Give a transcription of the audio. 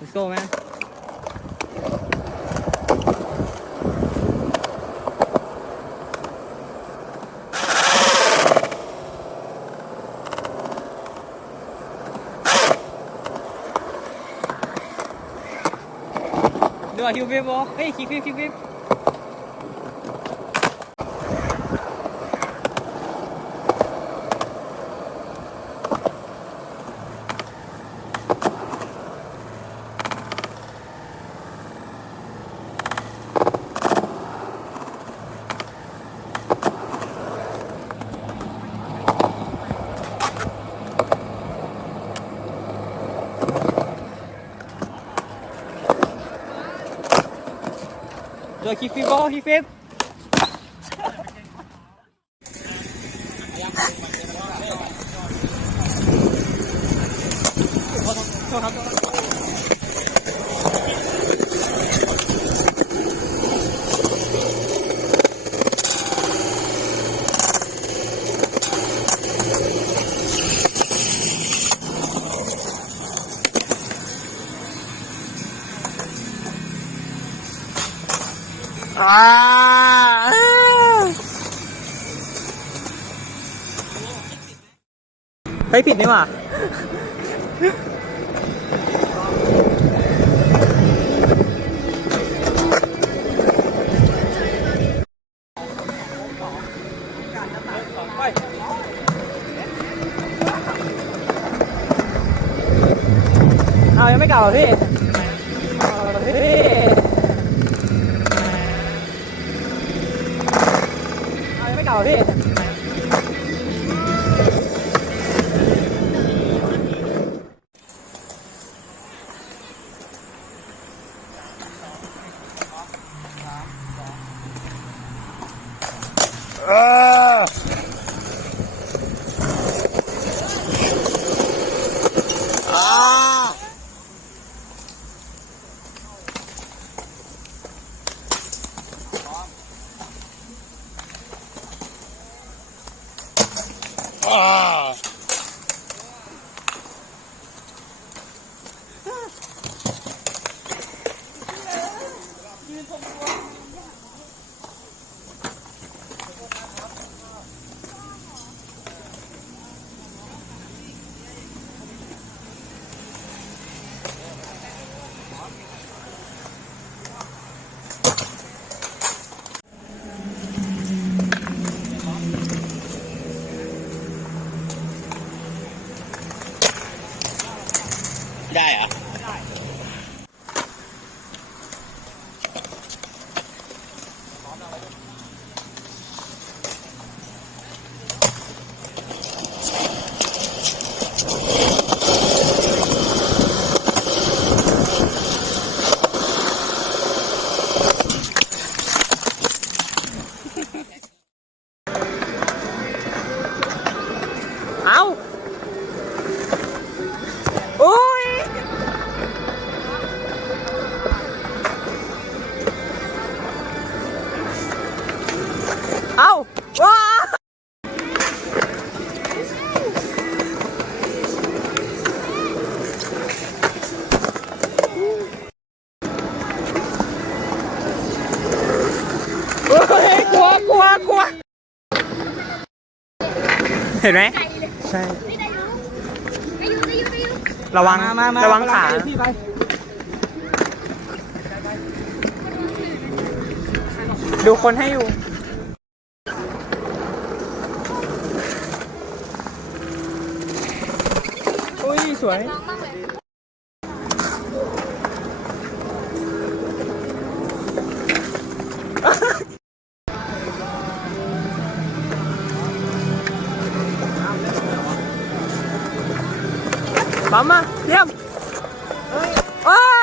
let's go man ดูอะฮิวฟิปบอเฮ้ยคิกฟิปคิกฟิป Rồi kick flip ball, kick flip. อ่าเฮ้ยผิดนี่หว่าเอายังไม่กลับเหรอพี่ พี่เอายังไม่กลับเอพี่อ่าอ่า อ่ เอาว้าโอ้ยกลัวกลัวกลัวเห็นไหมใช่ ระวัง ระวังขา ดูคนให้อยู่ สวยปั๊มมาเยี่ยมว้า